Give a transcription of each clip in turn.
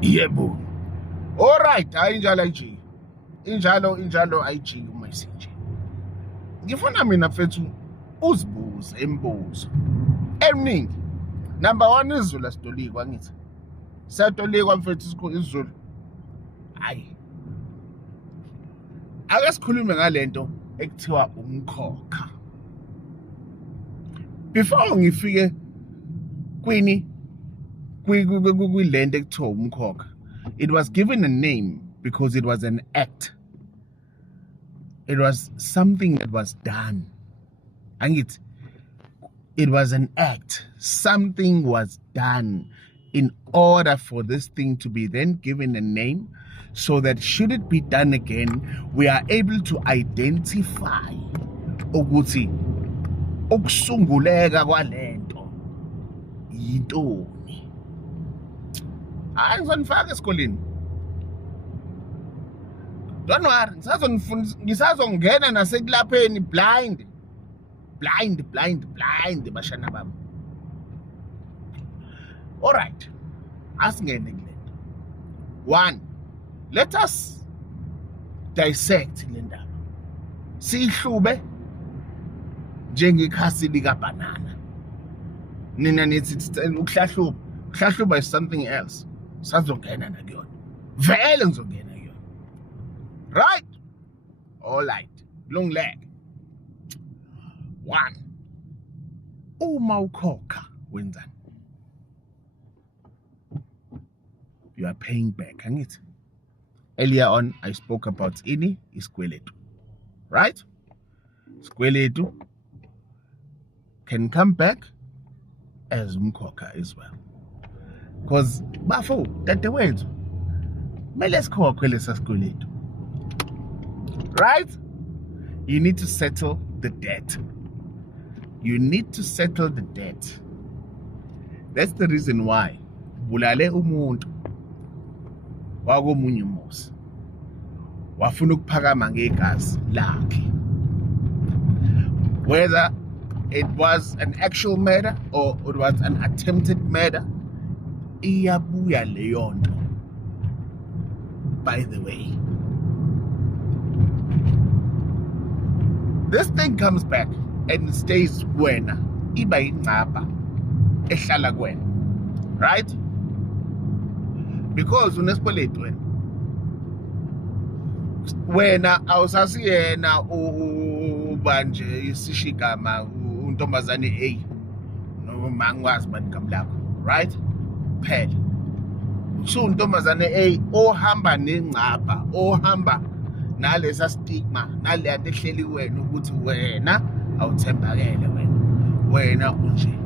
Yebo. Alright, hayi njalo ayijiki. Injalo ayijiki uma isinje. Ngifuna mina mfethu uzibuze imibuzo eminingi. Number 1 izulu asitolikwa ngithi. Siyatolikwa mfethu izulu. Hayi. Ake sikhulume ngalento ekuthiwa umkhokha. Before ngifike kwilento ekuthiwa umkhokha, it was given a name because it was an act. It was something that was done. Angithi, it was an act. Something was done in order for this thing to be then given a name, so that should it be done again, we are able to identify ukuthi ukusunguleka kwalento yintoni. Hayi ngizonifaka esikoleni. Don't worry, ngisazongena nasekulapheni blind bashana bami. Alright, asingene kulento. 1, let us dissect le ndaba. Sihlube njengekhasi lika banana. Nina nithi ukuhlahluba is something else. Sazongena nakuyona. Vele ngizongena kuyona. Right? All right. Long leg. 1. Uma ukhokha wenzani? You are paying back, angithi? Earlier on, I spoke about isikweletu. Right? Isikweletu can come back as umkhokha as well. Because bafo dadewethu mele sikhokhe lesa sikweletu. Right? You need to settle the debt. You need to settle the debt. That's the reason why bulale umuntu wakomunye umuzi wafuna ukuphakama ngegazi lakhe, whether it was an actual murder or it was an attempted murder. Iyabuya leyo nto, by the way. This thing comes back and stays wena, iba ingcaba ehlala kwena, right? Because unesikweletu wena awusasiyena ubanje isishigama untombazane A noma ngwazi bani kamlakho, right? Phela untombazane A ohamba nengcaba, ohamba nalesa stigma, nale nto ehleli wena ukuthi wena awuthembakele, wena unje.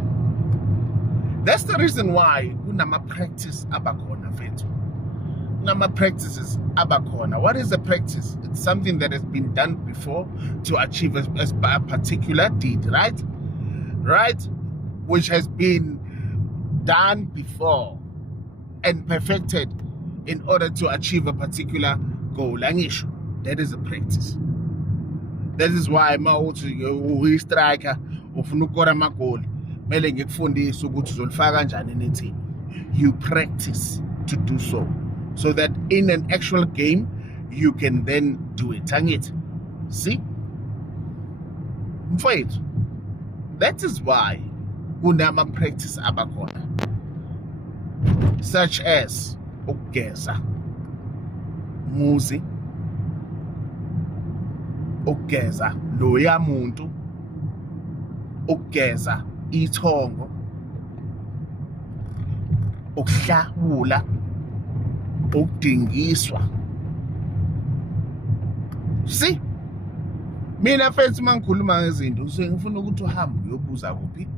That's the reason why kunama practice abakhona mfethu. Kunama practices abakhona. What is a practice? It's something that has been done before to achieve a particular deed, right? Right? Which has been done before and perfected in order to achieve a particular goal. Angisho, that is a practice. That is why mawuthi uyi-striker ufuna ukukora amagoli, mele ngikufundise ukuthi uzolifaka kanjani nethini. You practice to do so that in an actual game you can then do it. Angithi, see mfowethu, that is why kunama practice abakhona, such as ukugeza muzi, ukugeza loya muntu, ukugeza ithongo, ukuhlawula, ukudingiswa. See, mina mfethu mangikhuluma ngezinto ngifuna ukuthi uhambe uyobuza kuphi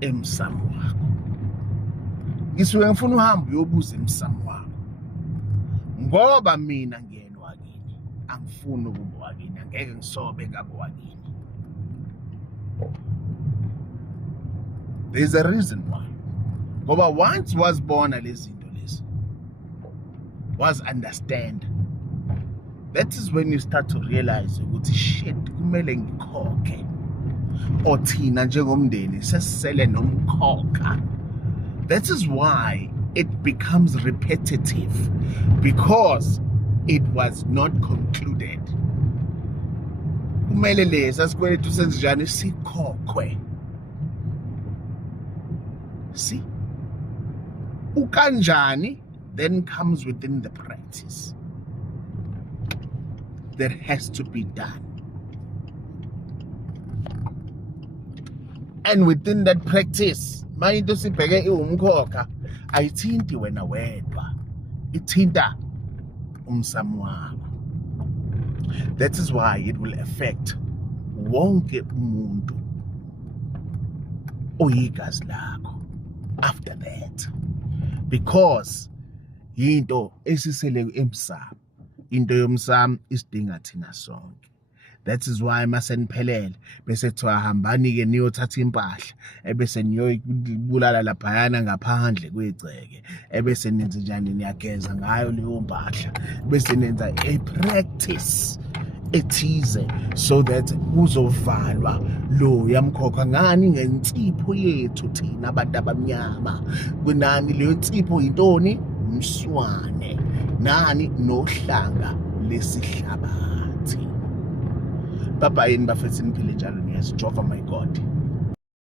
emsamo wakho. Ngisuke ngifuna uhambe uyobuza emsamo wakho, ngoba mina ngiyena wakini, angifuni ukuba wakini, angeke ngisobe ngabo wakini. There's a reason why. Ngoba once was born lezi zinto lezi, was understand. That is when you start to realize ukuthi shit, kumele ngikhokhe. Othina njengomndeni sesisele nomkhokha. That is why it becomes repetitive because it was not concluded. Kumele lesa sikweletu senzenjani sikhokhwe. See? Ukanjani then comes within the practice that has to be done. And within that practice, mayinto sibheke iwumkhokha ayithinti wena wedwa, ithinta umsamo wakho. That is why it will affect wonke umuntu oyigazi lakho after that, because yinto esisele emsamo, into yomsamo isidinga thina sonke. That is why maseniphelele bese kuthiwa hambani ke niyothatha impahla ebese niyoyibulala laphayana ngaphandle kwegceke ebese nenze njani, niyageza ngayo leyo mpahla bese nenza a practice ethize so that kuzovalwa lo yamkhokha. Ngani? Ngensipho yethu thina abantu abamnyama. Kunani leyo nsipho? Yintoni? Umswane. Nani? Nohlanga lesihlabathi. Bye bye, bafethu niphile njalo, niyazijova my God.